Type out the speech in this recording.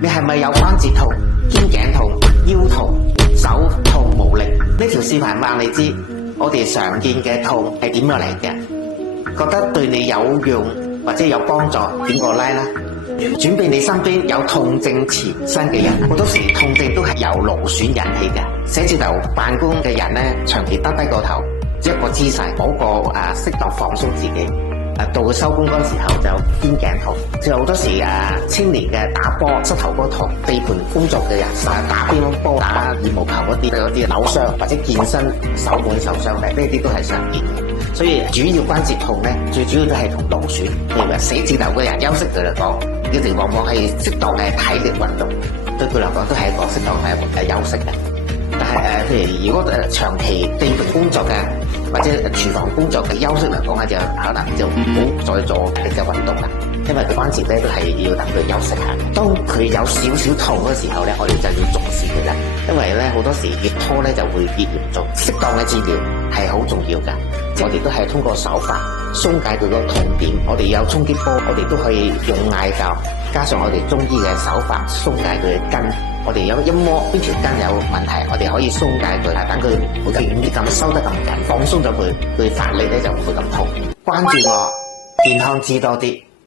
你係咪有關節痛、肩頸痛、腰痛、手痛無力？呢條視頻話你知，我哋常見嘅痛係點樣嚟嘅？覺得對你有用或者有幫助，點個 like 啦！轉俾你身邊有痛症纏身嘅人，好多時痛症都係由勞損引起嘅。寫字樓辦公嘅人咧，長期耷低個頭，一個姿勢，冇個適當放鬆自己。到佢收工嗰時候就肩頸痛，即係好多時青年嘅打波膝頭哥痛，地盤工作嘅人打乒乓波、打羽毛球嗰啲扭傷或者健身手腕受傷嘅，呢啲都係常見嘅。所以主要關節痛咧，最主要都係同勞損。譬如話寫字樓嘅人休息佢嚟講，一定往往係適當嘅體力運動，對佢嚟講都係一個適當嘅休息嘅。但係譬如如果長期地盤工作嘅或者廚房工作嘅休息嚟講咧，就可能就唔好再做力嘅運動啦，因為佢關節咧都係要等佢休息下。當佢有少少痛嘅時候咧，我哋就要重視佢啦，因為咧好多時越拖咧就會越嚴重。適當嘅治療係好重要㗎，我哋都係通過手法鬆解佢個痛點。我哋有衝擊波，我哋都可以用艾灸，加上我哋中醫嘅手法鬆解佢嘅筋。我哋有一摸邊條筋有問題，我哋可以鬆解佢，等佢唔會咁收得咁緊，放鬆咗佢，佢發力咧就唔會咁痛。關注我，健康知多啲。